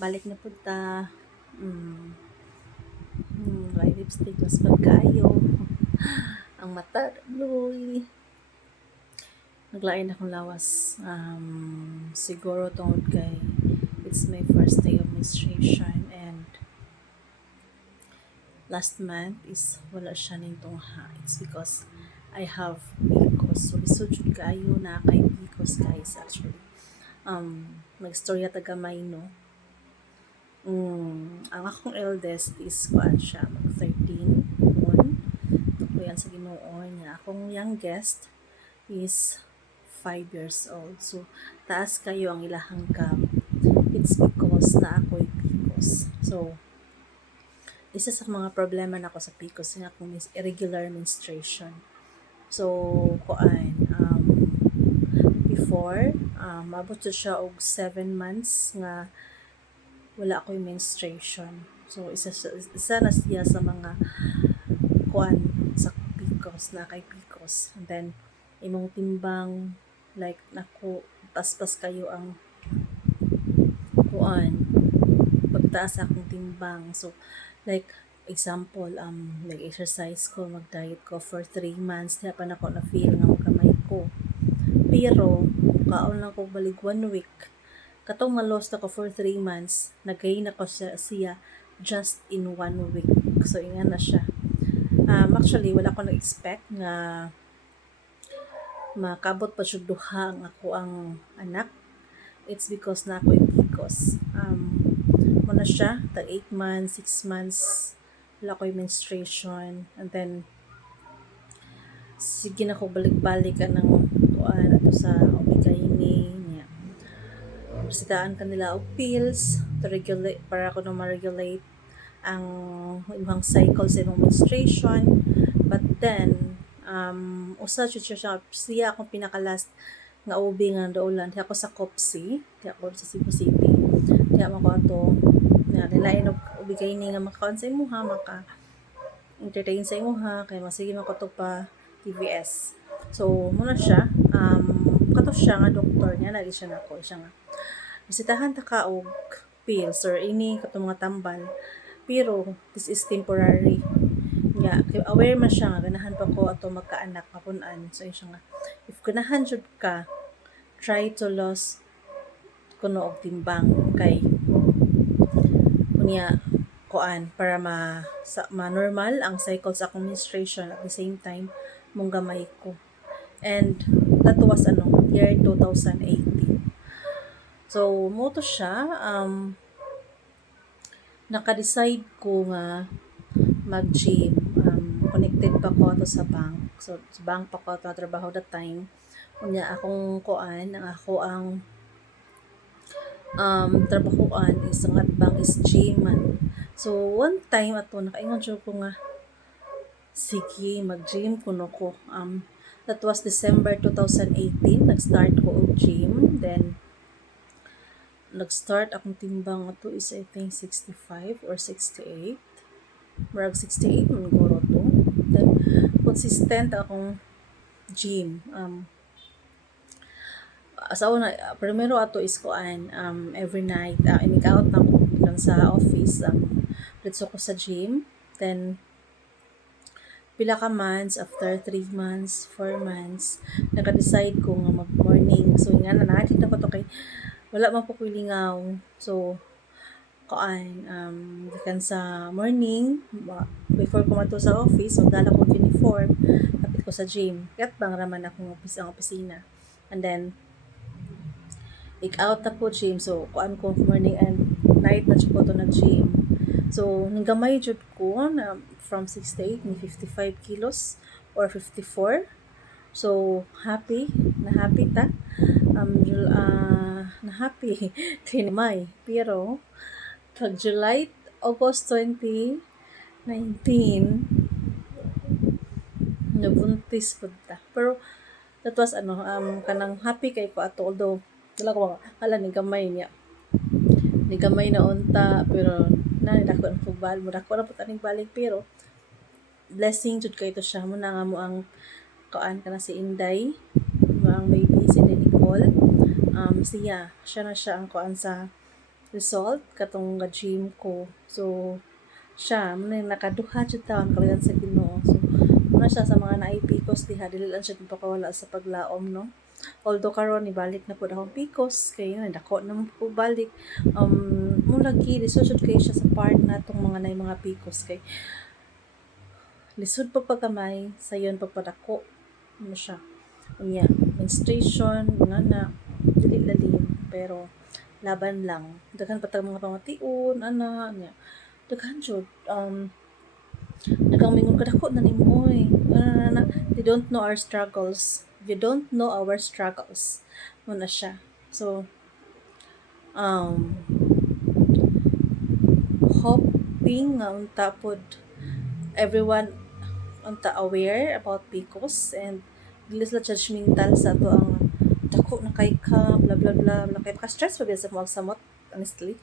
Balik na punta. May lipstick mas pagkayo. Ang mata, Luy. Naglain akong lawas. Siguro tungod kay it's my first day of menstruation and last month is wala siya ning tungha. It's because I have PCOS. So, lisod jud kaayo na kay PCOS guys actually. Nagstorya tagamay no. Ang akong eldest is kuan siya, mag 13 on. Tukuyan sa Ginoo niya. Akong youngest is 5 years old. So, taas kayo ang ilahang gap. It's because na ako'y PCOS. So, isa sa mga problema nako sa PCOS nga akong irregular menstruation. So, before, mabot siya og 7 months nga wala ako'y menstruation. So, isa na siya sa mga sa PCOS, na kay PCOS. And then, imong timbang, like, paspas kayo ang pagtaas akong timbang. So, like, example, exercise ko, mag-diet ko for 3 months, di pa na ako na-feel nga makamay ko. Pero, kaon lang ko balik 1 week. Katong ma-lost ako for 3 months, nag-gain ako siya just in 1 week. So, ingan na siya. Actually, wala ko na-expect nga makabot pa siya duha ang ako ang anak. It's because na ako'y PCOS. Muna siya, tag 8 months, 6 months, wala ko'y menstruation. And then, sige na ko balik-balik ka ng ato sa Omega-ini niya. Sitaan kanila og pills to regulate, para ko na ma-regulate ang imong cycle sa imong menstruation. But then, usa siya akong pinaka-last nga OB nga daulan. Di ako sa COPSI, di ako sa Cebu City. Di ako ato, nilain og OB-GYN nga makaon sa imo ha, entertain sa imo ha, kaya masige makatog pa TVS. So, muna siya, kato siya nga doktor niya, lagi siya nako, siya nga bisitahan ta ka og pills or ini katong mga tambal, pero this is temporary nga. Aware man siya nga ganahan pa ko ato magkaanak mapunan. So siya nga, if ganahan jud ka, try to lose kuno og timbang kay kunya para ma-normal ang cycle sa akong menstruation at the same time mong gamay ko. And that was year 2018. So, mo to siya, naka-decide ko nga mag-gym. Connected pa ko ato sa bank. So, sa bank pa ko ato trabaho that time. Kunya akong ang trabahoan is ang bank is gym man. So, one time ato, nakaingon siya ko nga, sige, mag-gym kuno ko. That was December 2018. Nag-start ko og gym. Then, nag-start akong timbang ato is I think 65 or 68. Marag 68 man guro to. Then, consistent akong gym. Primero ato is every night. Inig-out na ko sa office. Dito ko sa gym. Then, pila ka months, after 3 months, 4 months, naka-decide ko nga mag-morning. So, nga na na ko to kay wala man po ko'y lingaw. So, gikan sa morning, before ko mato sa office, magdala ko uniform, kapit ko sa gym. Kat bang raman akong ang opisina. And then, out na po gym. So, ko morning and night na ko to nag-gym. So, nanggamay jud ko na from 68 ni 55 kilos or 54. So, na happy ta. Na happy kay May. Pero, pag August 2019, nabuntis po ta. Pero, that was kanang happy kay ko ato. Although, wala ko ni gamay niya. Ni gamay na unta, pero, nako ang football mo. Nako na po taning balik. Pero, blessing jud kay to siya. Muna nga mo ang kana si Inday. Ang baby, si Nicole. Siya na siya ang sa result katong ga-gym ko. So siya man nakaduha jud taon kalayan sa Ginoo. So muna siya sa mga naay PCOS diha dili lang siya magpakawala sa paglaom no. Although karon ibalik na pud akong PCOS kay yun dako na po balik. Mo lagi lisod kay siya sa part natong mga nay mga PCOS kay lisod pagpagamay sayon pagpadako mo siya. Unya, menstruation na dili lalim pero laban lang. Daghan pa tag mga pamation ana nya. Daghan jud daghang mingon kadako na nimoy. They don't know our struggles. You don't know our struggles. Muna siya. So um hoping nga unta pod everyone unta aware about PCOS and dili sila judgmental sa ato ang dako na kay ka bla bla bla bla kay ka stress pa sa mga samot honestly.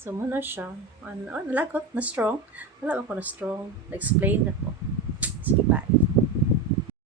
So muna siya nalagot na strong wala ako na strong na explain ako sige bye